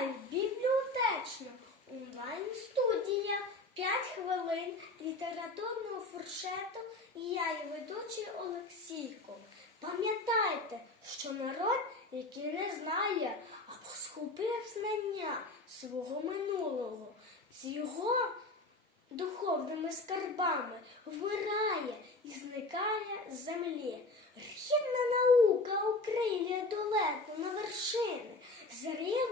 Вітаю, бібліотечна онлайн-студія 5 хвилин літературного фуршету і я її ведучий Олексійко. Пам'ятайте, що народ, який не знає або схопив знання свого минулого, з його духовними скарбами вмирає і зникає з землі. Рідна наука Україні долету на вершини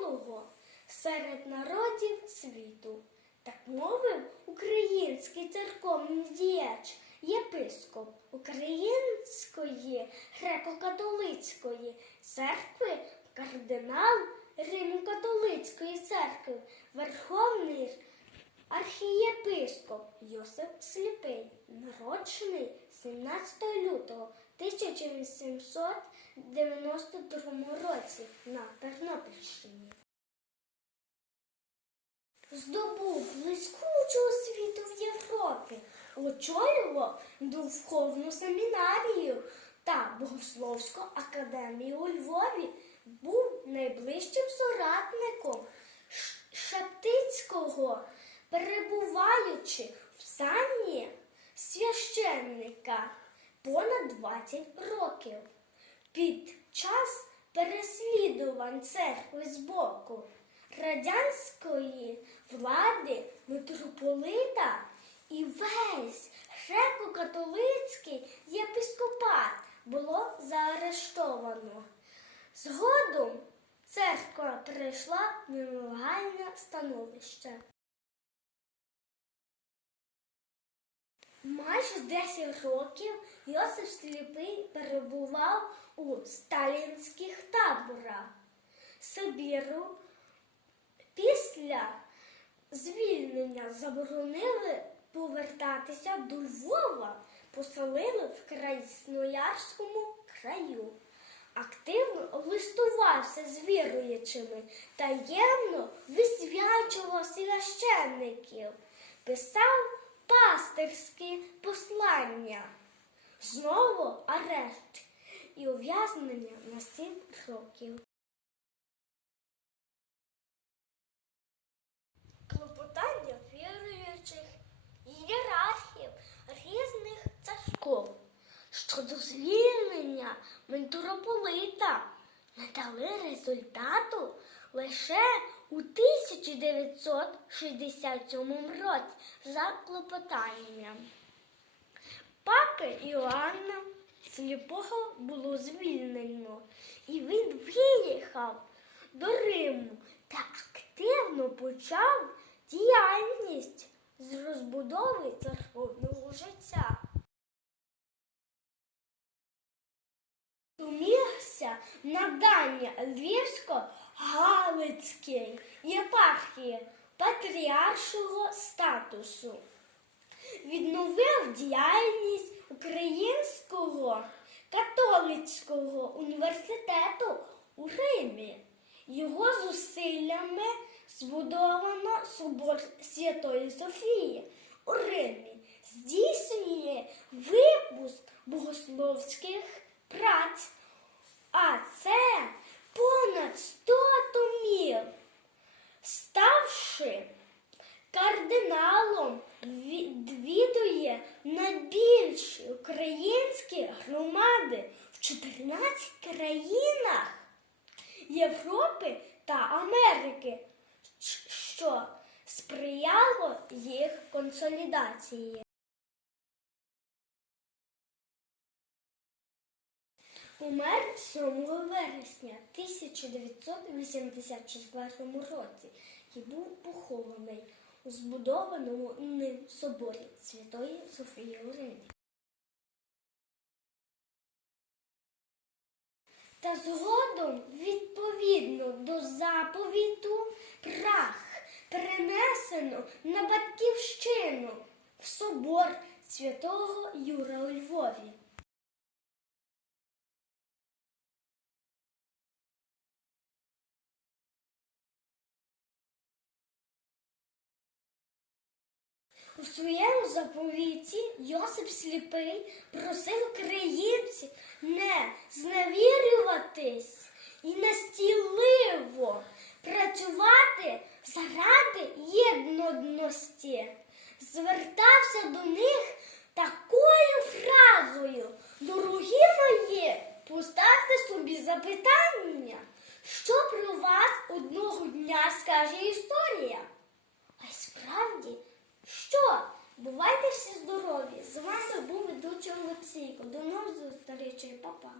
зрілого серед народів світу. Так мовив український церковний діяч, єпископ Української греко-католицької церкви, кардинал Римо-католицької церкви, Верховний архієпископ Йосип Сліпий, народжений 17 лютого 1892 році на Тернопільщині. Здобув блискучу освіту в Європі, очолював духовну семінарію та богословську академію у Львові, був найближчим соратником Шептицького, перебуваючи в сані священника понад 20 років. Під час переслідувань церкви з боку радянської влади митрополита і весь греко-католицький єпископат було заарештовано. Згодом церква перейшла в нелегальне становище. Майже 10 років Йосиф Сліпий перебував у сталінських таборах Сибіру. Після звільнення заборонили повертатися до Львова, поселили в Красноярському краю. Активно листувався з віруючими, таємно висвячував священників, писав пастирські послання. Знову арешт і ув'язнення на сім років. Щодо звільнення митрополита не дали результату лише у 1967 році за клопотанням. Папи Іоанна Сліпого було звільнено, і він виїхав до Риму та активно почав діяльність з розбудови церковного життя. Домігся надання Львівсько-Галицькій єпархії патріаршого статусу. Відновив діяльність Українського католицького університету у Римі. Його зусиллями збудовано собор Святої Софії у Римі. Здійснює випуск богословських праць, а це понад 100 томів. Ставши кардиналом, відвідує найбільші українські громади в 14 країнах Європи та Америки, що сприяло їх консолідації. Умер 7 вересня 1984 році і був похований у збудованому ним соборі Святої Софії у. Та згодом, відповідно до заповіту, прах перенесено на батьківщину в собор святого Юра у Львові. У своєму заповіті Йосип Сліпий просив українців не зневірюватись і настійливо працювати заради єдності. Звертався до них такою фразою. Дорогі мої, поставте собі запитання, що про вас одного дня скаже історія. Що? Бувайте всі здорові! З вами був ведучий Олексійко. До нових зустрічей, папа.